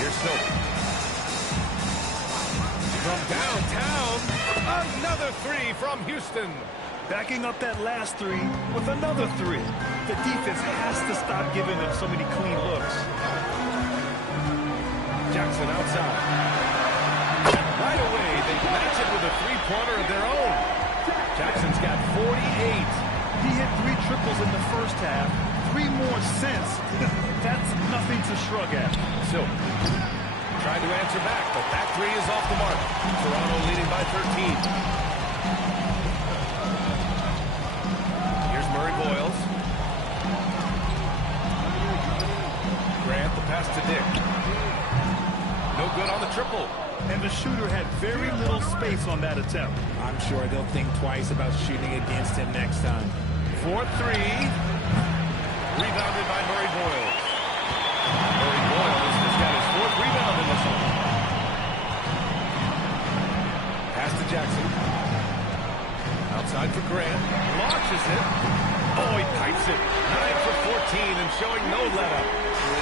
Here's Silk. From downtown, another three from Houston. Backing up that last three with another three. The defense has to stop giving them so many clean looks. Jackson outside. Right away, they match it with a three-pointer of their own. Jackson's got 48. He hit 3 triples in the first half, 3 more since. That's nothing to shrug at. Silk trying to answer back, but that three is off the mark. Toronto leading by 13. Here's Murray Boyles. Grant, the pass to Dick. No good on the triple. And the shooter had very little space on that attempt. I'm sure they'll think twice about shooting against him next time. 4-3. Rebounded by Murray Boyles. Murray Boyles has got his 4th rebound in this one. Pass to Jackson. Outside for Grant. Launches it. Oh, he pipes it. 9 for 14 and showing no let-up.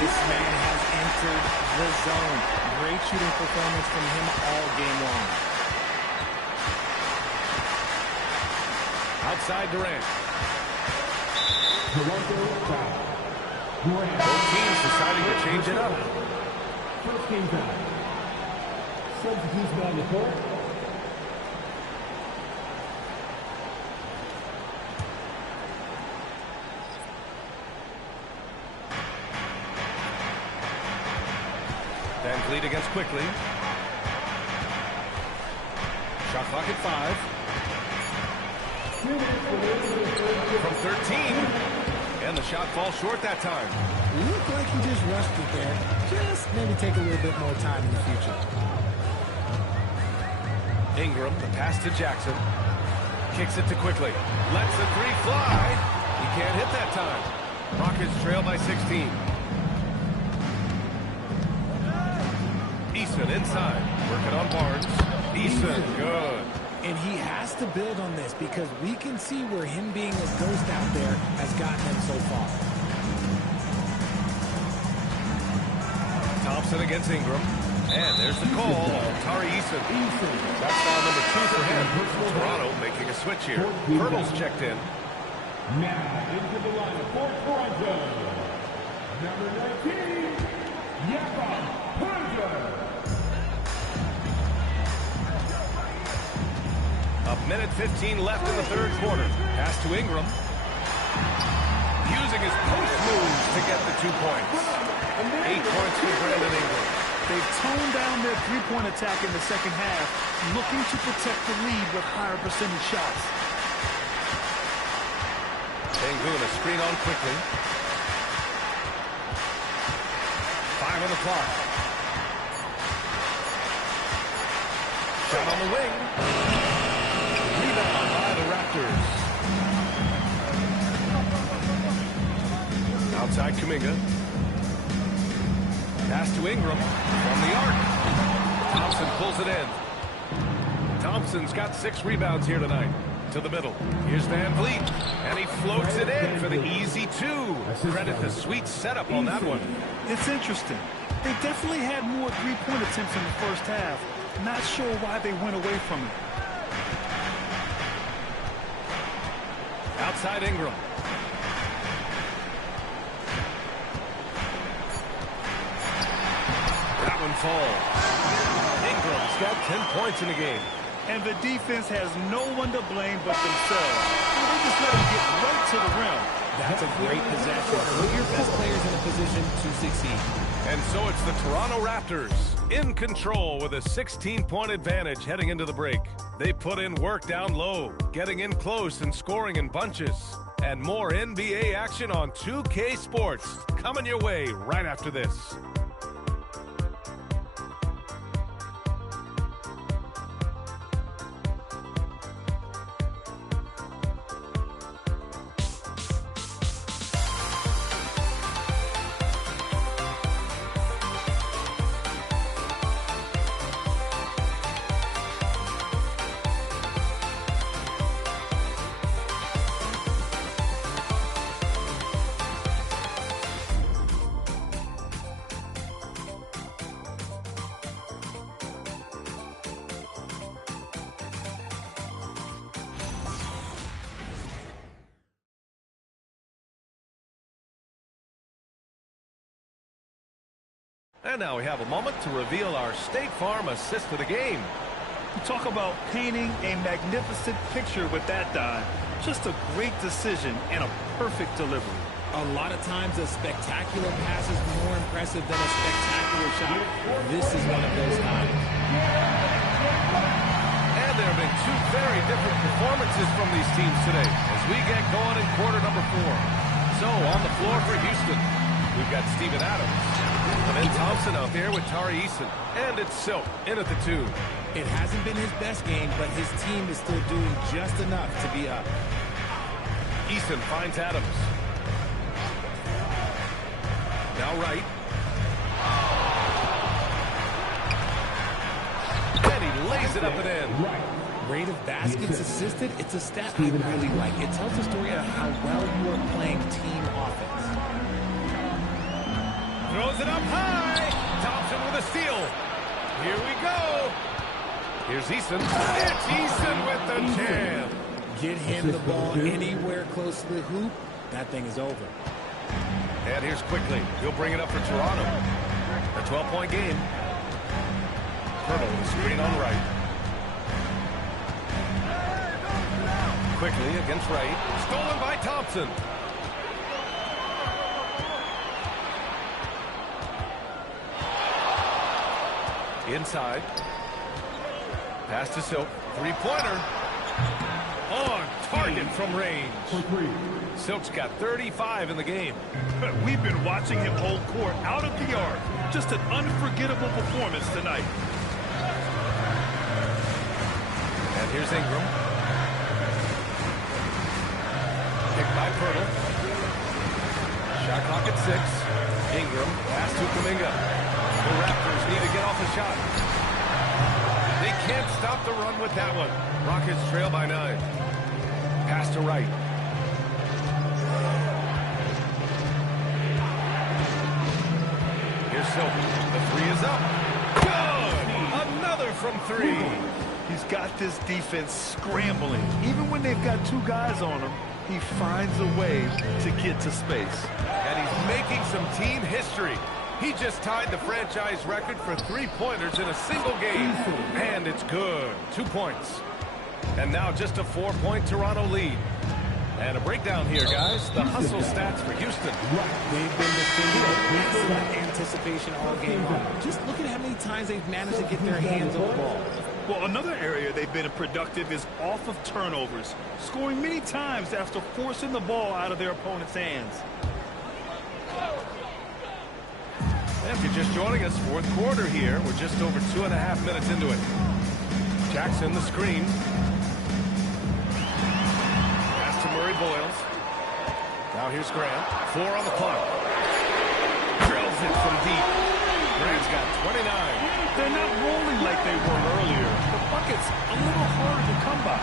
This man has entered the zone. Great shooting performance from him all game long. Outside Durant. Both teams deciding to change it up. First team back. Substitutes on the court. Van Vliet against Quickly. Shot clock at 5. From 13. And the shot falls short that time. Looked like he just rushed it there. Just maybe take a little bit more time in the future. Ingram, the pass to Jackson. Kicks it to Quickly. Lets the three fly. He can't hit that time. Rockets trail by 16. Eason inside. Working on Barnes. Eason, good. And he has to build on this because we can see where him being a ghost out there has gotten him so far. Thompson against Ingram. And there's the call on Tari Eason. That's foul number 2 for him. Toronto making a switch here. Hurdles checked in. Now into the lineup for Toronto. Number 19, Jakob Poeltl. A minute 15 left in the third quarter. Pass to Ingram. Using his post moves to get the 2 points. 8 points for Brandon Ingram. They've toned down their three-point attack in the second half, looking to protect the lead with higher percentage shots. Sengun, a screen on Quickly. 5 on the clock. Shot on the wing. Rebound by the Raptors. Outside Kuminga. Pass to Ingram from the arc. Thompson pulls it in. Thompson's got 6 rebounds here tonight. To the middle. Here's Van Vliet. And he floats it in for the easy 2. Credit the sweet setup on that one. It's interesting. They definitely had more three-point attempts in the first half. Not sure why they went away from it. Outside Ingram. That one falls. Ingram's got 10 points in the game. And the defense has no one to blame but themselves. They just let them get right to the rim. That's a great possession. Put your best players in a position to succeed. And so it's the Toronto Raptors in control with a 16-point advantage heading into the break. They put in work down low, getting in close and scoring in bunches. And more NBA action on 2K Sports coming your way right after this. And now we have a moment to reveal our State Farm assist of the game. You talk about painting a magnificent picture with that dive. Just a great decision and a perfect delivery. A lot of times a spectacular pass is more impressive than a spectacular shot. This is one of those times. And there have been two very different performances from these teams today as we get going in quarter number 4. So on the floor for Houston, we've got Steven Adams. And then Thompson out there with Tari Eason. And it's Silk in at the 2. It hasn't been his best game, but his team is still doing just enough to be up. Eason finds Adams. Now right. And he lays it up and in. Rate of baskets assisted, it's a stat I really like. It tells the story of how well you are playing team offense. Throws it up high. Thompson with a steal. Here we go. Here's Eason. It's Eason with the jam. Get him the ball anywhere close to the hoop, that thing is over. And here's Quickly. He'll bring it up for Toronto. A 12-point game. Hurdle with a screen on right. Quickly against right. Stolen by Thompson. Inside. Pass to Silk. Three-pointer. On target from range. Silk's got 35 in the game. We've been watching him hold court out of the arc. Just an unforgettable performance tonight. And here's Ingram. Picked by Pirtle. Shot clock at 6. Ingram. Pass to Kuminga. The Raptors need to get off the shot. They can't stop the run with that one. Rockets trail by 9. Pass to right. Here's Silk. The 3 is up. Good! Another from 3. He's got this defense scrambling. Even when they've got 2 guys on him, he finds a way to get to space. And he's making some team history. He just tied the franchise record for 3-pointers in a single game. And it's good. 2 points. And now just a 4-point Toronto lead. And a breakdown here, guys. The hustle stats for Houston. They've been defending with excellent anticipation all game long. Just look at how many times they've managed to get their hands on the ball. Well, another area they've been productive is off of turnovers, scoring many times after forcing the ball out of their opponent's hands. And if you're just joining us, 4th quarter here. We're just over 2.5 minutes into it. Jackson, the screen. Pass to Murray Boyles. Now here's Grant. 4 on the clock. Drills it from deep. Grant's got 29. They're not rolling like they were earlier. The bucket's a little harder to come by.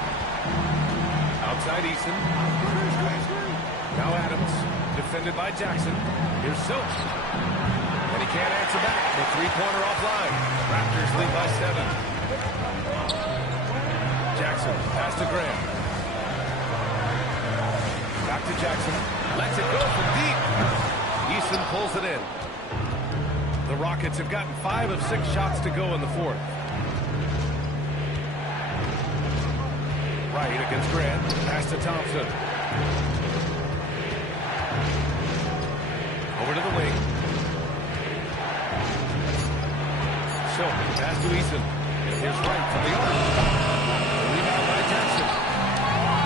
Outside Eason. Now Adams. Defended by Jackson. Here's Silk. And he can't answer back. The 3-pointer offline. Raptors lead by 7. Jackson. Pass to Grant. Back to Jackson. Lets it go from deep. Eason pulls it in. The Rockets have gotten 5 of 6 shots to go in the 4th. Right against Grant. Pass to Thompson. Over to the wing. Silk. Pass to Eason. And here's Wright from the arc. Rebound by Jackson.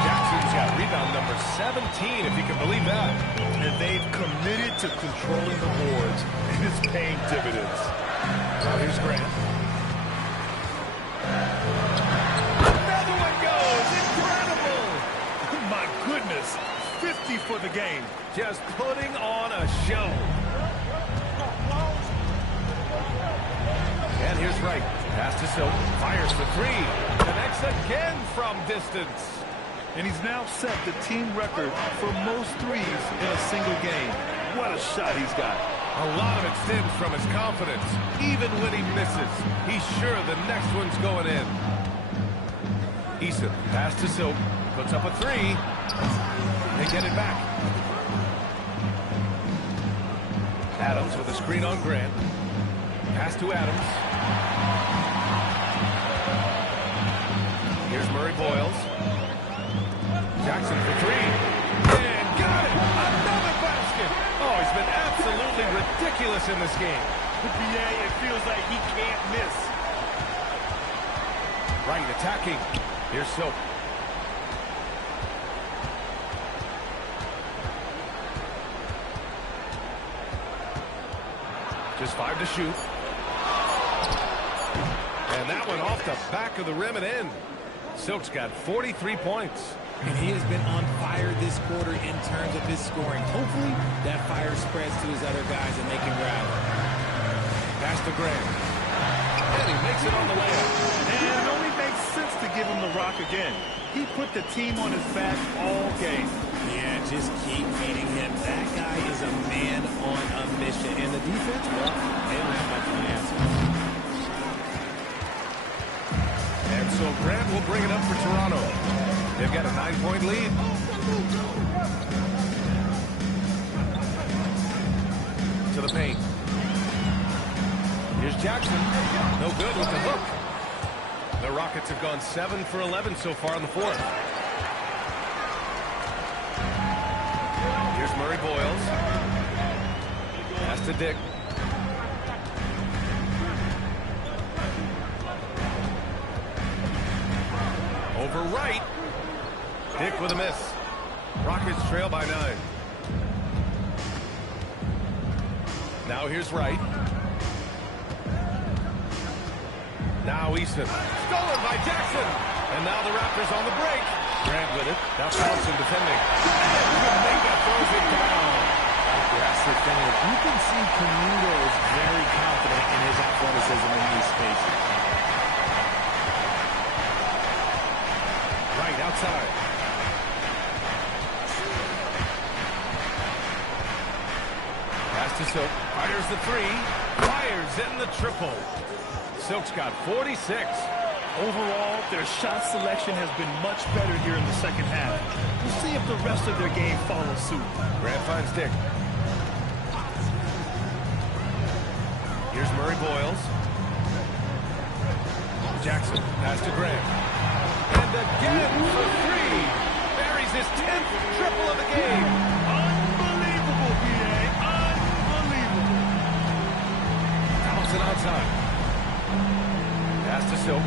Jackson's got rebound number 17, if you can believe that. And they've committed to controlling the boards, and it's paying dividends. Now here's Grant. Another one goes. Incredible. My goodness. 50 for the game. Just putting on a show. And here's Wright. Pass to Silk. Fires for three. Connects again from distance. And he's now set the team record for most threes in a single game. What a shot he's got. A lot of it stems from his confidence. Even when he misses, he's sure the next one's going in. Eason, pass to Silk. Puts up a three. They get it back. Adams with a screen on Grant. Pass to Adams. Here's Murray Boyles. Jackson for three. And got it! Another basket! Oh, he's been absolutely ridiculous in this game. BA, it feels like he can't miss. Right attacking. Here's Silk. Just 5 to shoot. And that one off the back of the rim and in. Silk's got 43 points. And he has been on fire this quarter in terms of his scoring. Hopefully, that fire spreads to his other guys and they can grab it. Pass to Grant. And he makes it on the layup. And it only makes sense to give him the rock again. He put the team on his back all game. Yeah, just keep feeding him. That guy is a man on a mission. And the defense, well, they don't have much of an answer. And so Grant will bring it up for Toronto. They've got a 9-point lead. To the paint. Here's Jackson. No good with the hook. The Rockets have gone 7 for 11 so far in the fourth. Here's Murray Boyles. Pass to Dick. Over Wright. Dick with a miss. Rockets trail by 9. Now here's Wright. Now Easton. Stolen by Jackson. And now the Raptors on the break. Grant with it. Now Thompson defending. And Kuminga throws it down. Yes, defenders. You can see Kuminga is very confident in his athleticism in these spaces. Right outside. Pass to Silk. Fires the three. Fires in the triple. Silk's got 46. Overall, their shot selection has been much better here in the second half. We'll see if the rest of their game follows suit. Grant finds Dick. Here's Murray Boyles. Jackson, pass to Grant. And again for three. Buries his 10th triple of the game. Unbelievable, BA. Unbelievable. Thompson outside. Pass to Silk.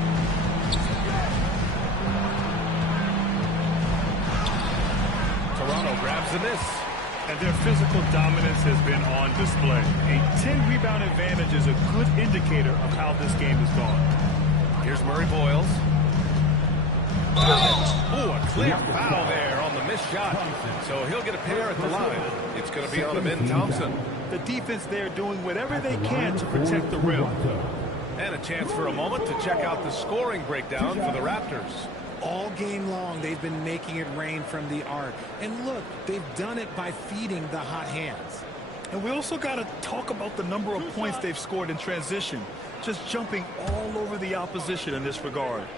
Toronto grabs the miss. And their physical dominance has been on display. A 10-rebound advantage is a good indicator of how this game has gone. Here's Murray Boyles. Oh, a clear foul there on the missed shot. So he'll get a pair at the line. It's going to be on Ben Thompson. The defense there doing whatever they can to protect the rim. And a chance for a moment to check out the scoring breakdown for the Raptors. All game long, they've been making it rain from the arc. And look, they've done it by feeding the hot hands. And we also got to talk about the number of points they've scored in transition. Just jumping all over the opposition in this regard.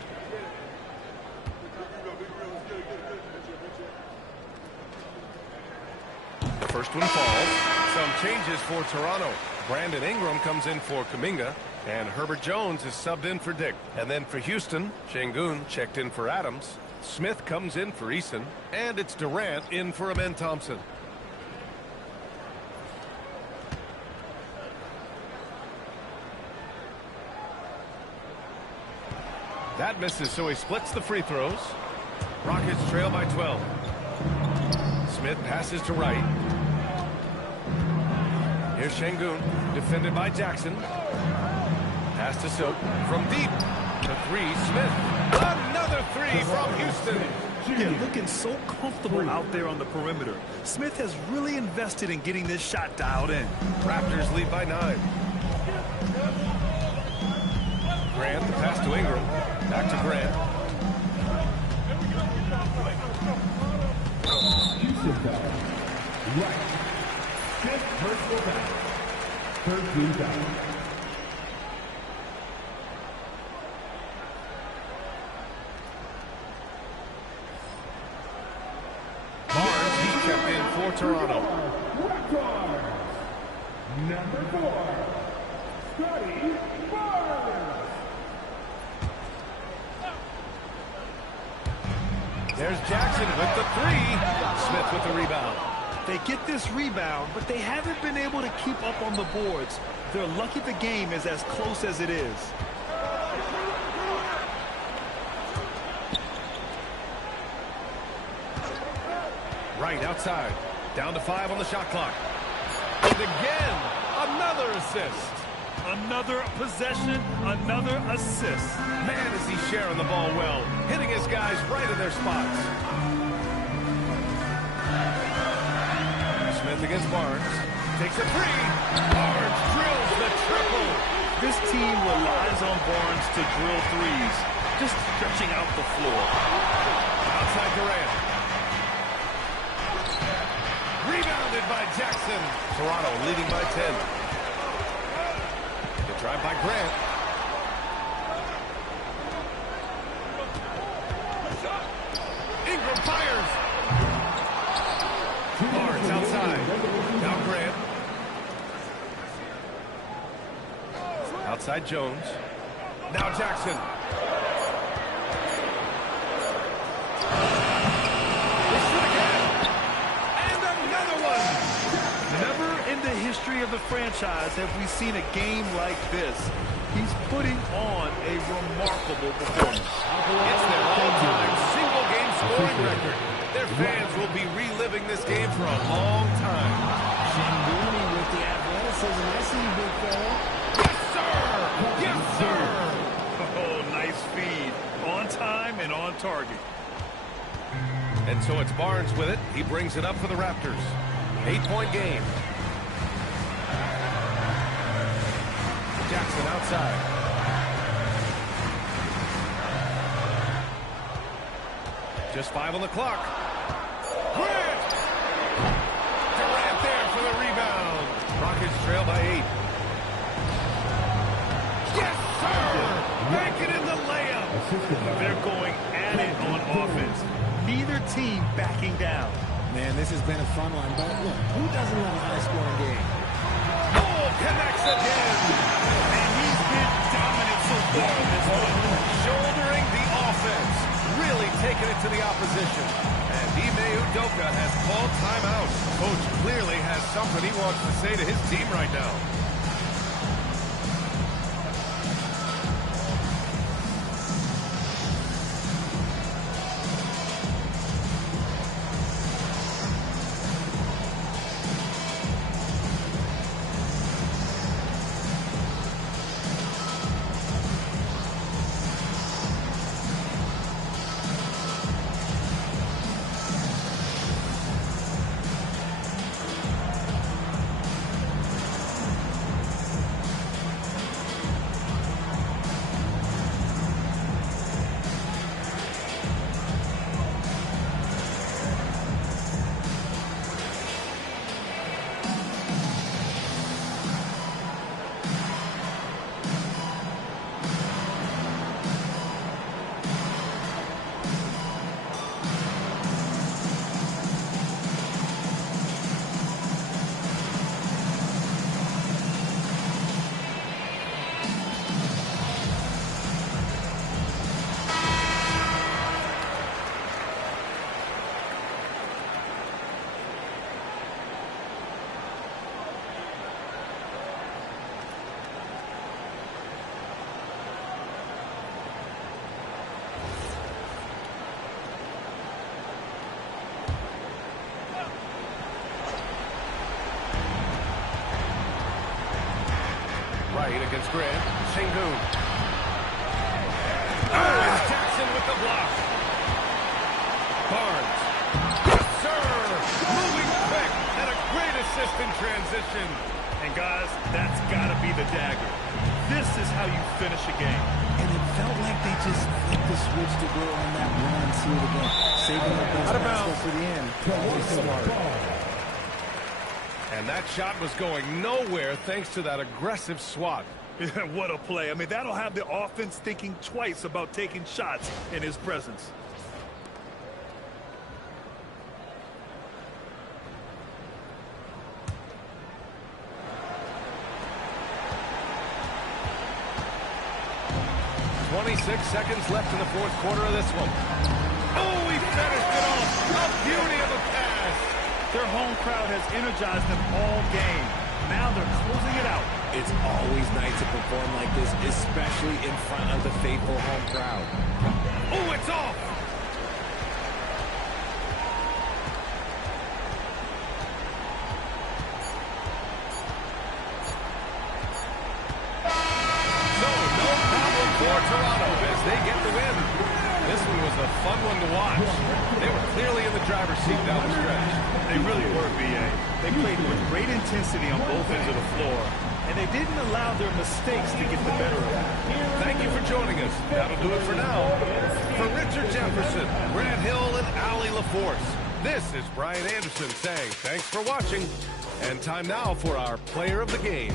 The first one falls. Some changes for Toronto. Brandon Ingram comes in for Kuminga. And Herbert Jones is subbed in for Dick. And then for Houston, Şengün checked in for Adams. Smith comes in for Eason, and it's Durant in for Amen Thompson. That misses, so he splits the free throws. Rockets trail by 12. Smith passes to Wright. Here's Şengün, defended by Jackson. Pass to Silk from deep. The three, Smith. Another three from Houston. Yeah, looking so comfortable out there on the perimeter. Smith has really invested in getting this shot dialed in. Raptors lead by 9. Grant, the pass to Ingram. Back to Grant. Houston foul. Right. Fifth personal foul. Third team foul. Barnes, he's checked in for Toronto. Raptors. Number 4. Scotty Barnes. There's Jackson with the three. Smith with the rebound. They get this rebound, but they haven't been able to keep up on the boards. They're lucky the game is as close as it is. Right outside. Down to 5 on the shot clock. And again, another assist. Another possession, another assist. Man, is he sharing the ball well. Hitting his guys right in their spots. Smith against Barnes. Takes a three. Barnes drills the triple. This team relies on Barnes to drill threes, just stretching out the floor. Outside Durant. Rebounded by Jackson. Toronto leading by 10. The drive by Grant. Ingram fires. Barnes outside. Now Grant. Outside Jones. Now Jackson. They shoot again. And another one. Never in the history of the franchise have we seen a game like this. He's putting on a remarkable performance. It's their all-time single-game scoring record. Their fans will be reliving this game for a long time. Şengün with the athleticism. I see you, big fella. Yes, sir! Yes, sir! Oh, nice feed. On time and on target. And so it's Barnes with it. He brings it up for the Raptors. 8-point game. Jackson outside. Just 5 on the clock. Grant! Durant there for the rebound. Rockets trail by 8. Yes, sir! Banking in the layup. They're going at it on offense. Neither team backing down. Man, this has been a fun one, but look, who doesn't love a high-scoring game? Oh, connects again. And he's been dominant so far in this one. Shouldering the offense. Really taking it to the opposition. And Ime Udoka has called timeout. Coach clearly has something he wants to say to his team right now. lead against Grant. Sengun. Oh, it's Jackson with the block. Barnes. Yes, sir! Moving quick and a great assist in transition. And guys, that's got to be the dagger. This is how you finish a game. And it felt like they just flipped the switch to go on that run and see it again. Saving their best basketball for the end. Smart. And that shot was going nowhere thanks to that aggressive swat. What a play. I mean, that'll have the offense thinking twice about taking shots in his presence. Seconds left in the fourth quarter of this one. Oh, he finished it off. A beauty of a pass. Their home crowd has energized them all game. Now they're closing it out. It's always nice to perform like this, especially in front of the faithful home crowd. Oh, it's off. So, no problem for Toronto as they get the win. This one was a fun one to watch. They were clearly in the driver's seat down the stretch. They really were, B.A. They played with great intensity on both ends of the floor, and they didn't allow their mistakes to get the better of them. Thank you for joining us. That'll do it for now. For Richard Jefferson, Grant Hill, and Allie LaForce, this is Brian Anderson saying thanks for watching. And time now for our player of the game.